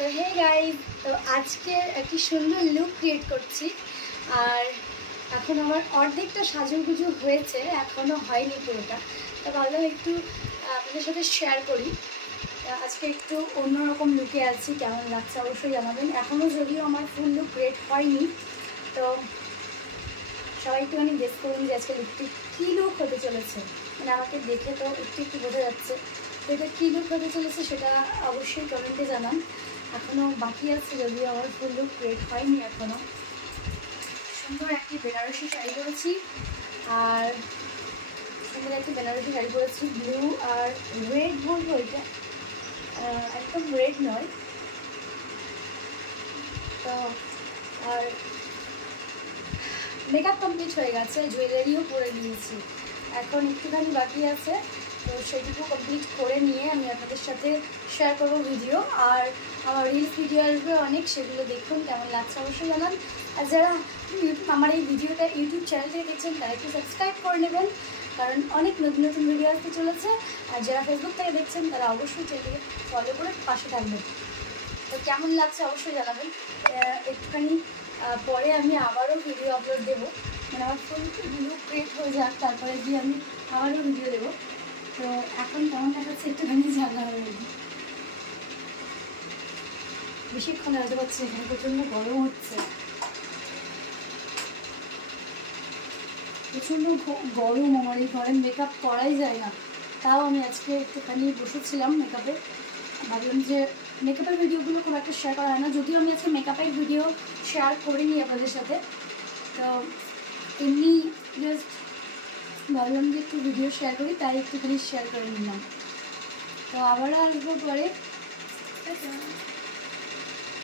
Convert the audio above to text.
So hey guys, তো আজকে একটি সুন্দর লুক ক্রিয়েট করছি। আর এখন আমার অর্ধেকটা সাজুগুজু হয়েছে, এখনও হয়নি পুরোটা। তো ভাবলাম একটু আপনাদের সাথে শেয়ার করি। আজকে একটু অন্যরকম লুকে আছি, কেমন লাগছে অবশ্যই জানাবেন। এখনও যদিও আমার ফুল লুক ক্রিয়েট হয়নি, তো সবাই একটুখানি গেস করুন যে আজকে লুকটি কী লুক হতে চলেছে। মানে আমাকে দেখে তো একটু বোঝা যাচ্ছে, তো এটা কী লুক হতে চলেছে সেটা অবশ্যই কমেন্টে জানান। এখনও বাকি আছে, যদিও আমার ফুল লুক ক্রিয়েট হয়নি এখনও। সুন্দর একটি বেনারসি শাড়ি পরেছি, আর সুন্দর একটি বেনারসি শাড়ি পরেছি, ব্লু আর রেড বলবো। এটা একদম রেড নয়। তো আর মেকআপ কমপ্লিট হয়ে গেছে, জুয়েলারিও পরে নিয়েছি, এখন একটুখানি বাকি আছে। তো সেটুকু কমপ্লিট করে নিয়ে আমি আপনাদের সাথে শেয়ার করবো ভিডিও। আর আমার রিলস ভিডিও আসবে অনেক, সেগুলো দেখুন, কেমন লাগছে অবশ্যই জানান। আর যারা আমার এই ভিডিওটা ইউটিউব চ্যানেল থেকে দেখছেন তারা একটু সাবস্ক্রাইব করে নেবেন, কারণ অনেক নতুন নতুন ভিডিও আসতে চলেছে। আর যারা ফেসবুক থেকে দেখছেন তারা অবশ্যই চ্যানেলকে ফলো করে পাশে থাকবেন। তো কেমন লাগছে অবশ্যই জানাবেন। একটুখানি পরে আমি আবারও ভিডিও আপলোড দেবো, মানে আমার ফুল লুক ক্রিয়েট হয়ে যাক, তারপরে গিয়ে আমি আবারও ভিডিও দেবো। তো এখন কেমন দেখাচ্ছে একটুখানি জানা হবে। বেশিক্ষণ আসতে পারছি, এখানে প্রচণ্ড গরম হচ্ছে, প্রচণ্ড গরম। আমার এই ঘরে মেকআপ করাই যায় না, তাও আমি আজকে একটুখানি বসেছিলাম মেকআপে। ভাবলাম যে মেকআপের ভিডিওগুলো খুব একটা শেয়ার করা হয় না, যদিও আমি আজকে মেকআপের ভিডিও শেয়ার করিনি আপনাদের সাথে। তো এমনি জাস্ট ভাবলাম যে একটু ভিডিও শেয়ার করি, তাই একটুখানি শেয়ার করে নিলাম। তো আবারও আসবো পরে।